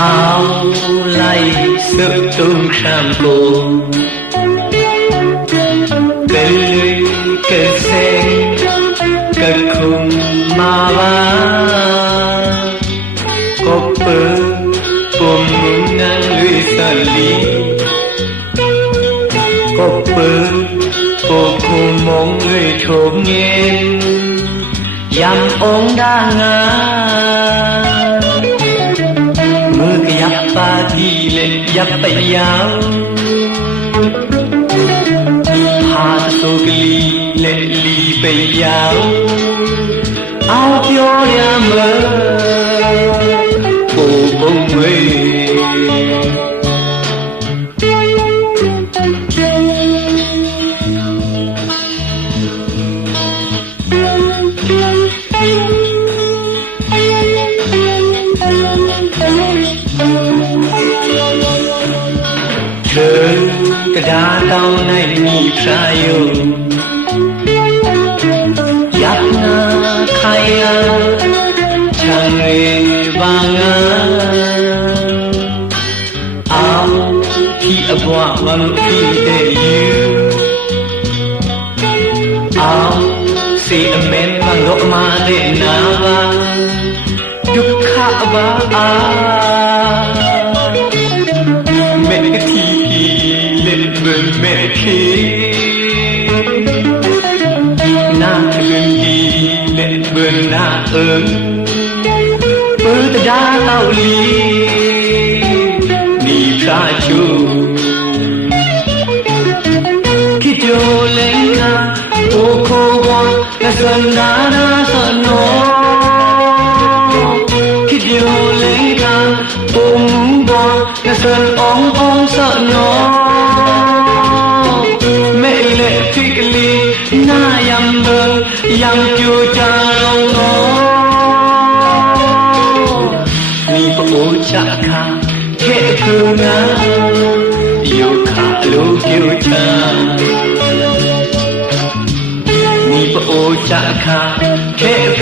áo lay sự tung sam cô cây lưới cây sen cây khung ma ba có bơ bùm ngang lưới sa li có bơ bồ khu mong lưới trộm nghiêng yam ong đa ngà เล็ยับไปยาวพาตะโซกลี เดิกระดาเต้าในมีพระอยู่ยับนาครยาช่างเรบางอาเอาที่อบวะมันพี่เดยูเอาสีอเมนมันลกมาได้นาบาดุขะบาอา เม็ดพีนาทะเงินดีเล่นเบือนหน้าเอิงปื้อตดาเต้าลีนี่พระชูคิดโยเล่นนาโอโควอนและสนนานาสนอ điều lấy ra ôm bò là sơn ong ong sợ nó ယံဘယံပြူကြလုံးတော်မိပအိုချခါခေခုနာယောခါလုံးပြူချမိပအိုချခါခေခ